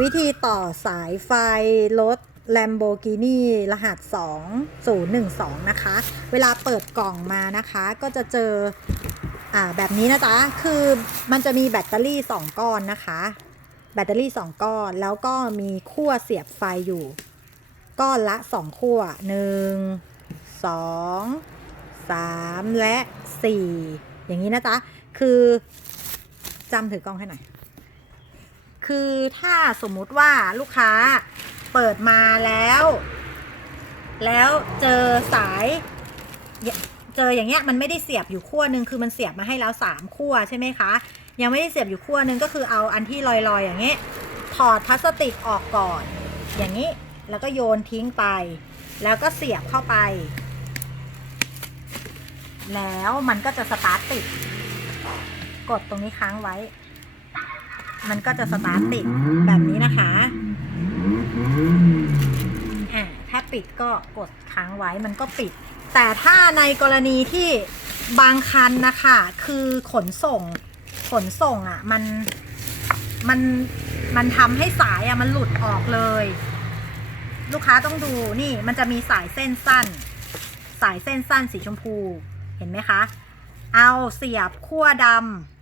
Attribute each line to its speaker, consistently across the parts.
Speaker 1: วิธีต่อสายไฟรถ Lamborghini รหัส 2012 นะคะ เวลาเปิดกล่องมานะคะ ก็จะเจออ่าแบบนี้นะจ๊ะ คือมันจะมีแบตเตอรี่ 2 ก้อนนะคะ แบตเตอรี่ 2 ก้อน แล้วก็มีขั้วเสียบไฟอยู่ ก้อนละ 2 ขั้ว 1 2 3 และ 4 อย่างนี้นะจ๊ะ คือจำถือกล้องให้หน่อย คือถ้าสมมุติว่าลูกค้าเปิดมาแล้ว แล้วเจอสายเนี่ยเจออย่างเงี้ยมันไม่ได้เสียบอยู่ขั้วหนึ่งคือมันเสียบมาให้แล้วสามขั้วใช่ไหมคะยังไม่ได้เสียบอยู่ขั้วหนึ่งก็คือเอาอันที่ลอยๆอย่างเงี้ยถอดพลาสติกออกก่อน อย่างนี้แล้วก็โยนทิ้งไป แล้วก็เสียบเข้าไป แล้วมันก็จะสตาร์ทติด กดตรงนี้ค้างไว้ มันก็จะสตาร์ทติดแบบนี้นะคะอ่าถ้าปิดก็กดค้างไว้มันก็ปิด แต่ถ้าในกรณีที่บางคันนะคะคือขนส่ง ขนส่งอะ่ะมันมันมันทำให้สายอะ่ะมันหลุดออกเลย ลูกค้าต้องดูนี่มันจะมีสายเส้นสั้น สายเส้นสั้นสีชมพูเห็นไหมคะ เอาเสียบขั้วด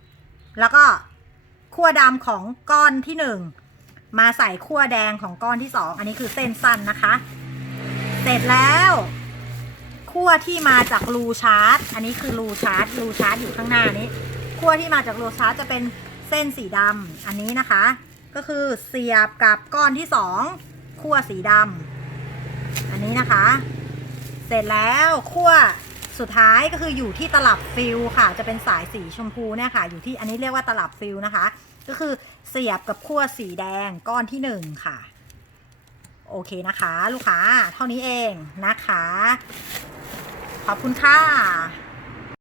Speaker 1: ำแล้วก็ ขั้วดำของก้อนที่หนึ่งมาใส่ขั้วแดงของก้อนที่สองอันนี้คือเส้นสั้นนะคะ เสร็จแล้วขั้วที่มาจากรูชาร์จอันนี้คือรูชาร์จรูชาร์จอยู่ข้างหน้านี้ขั้วที่มาจากรูชาร์จจะเป็นเส้นสีดำอันนี้นะคะ ก็คือเสียบกับก้อนที่สองขั้วสีดำอันนี้นะคะ เสร็จแล้วขั้ว สุดท้ายก็คืออยู่ที่ตลับฟิลค่ะ จะเป็นสายสีชมพูเนี่ยค่ะ อยู่ที่อันนี้เรียกว่าตลับฟิลนะคะ ก็คือเสียบกับขั้วสีแดงก้อนที่หนึ่งค่ะ โอเคนะคะ ลูกค้าเท่านี้เองนะคะ ขอบคุณค่ะ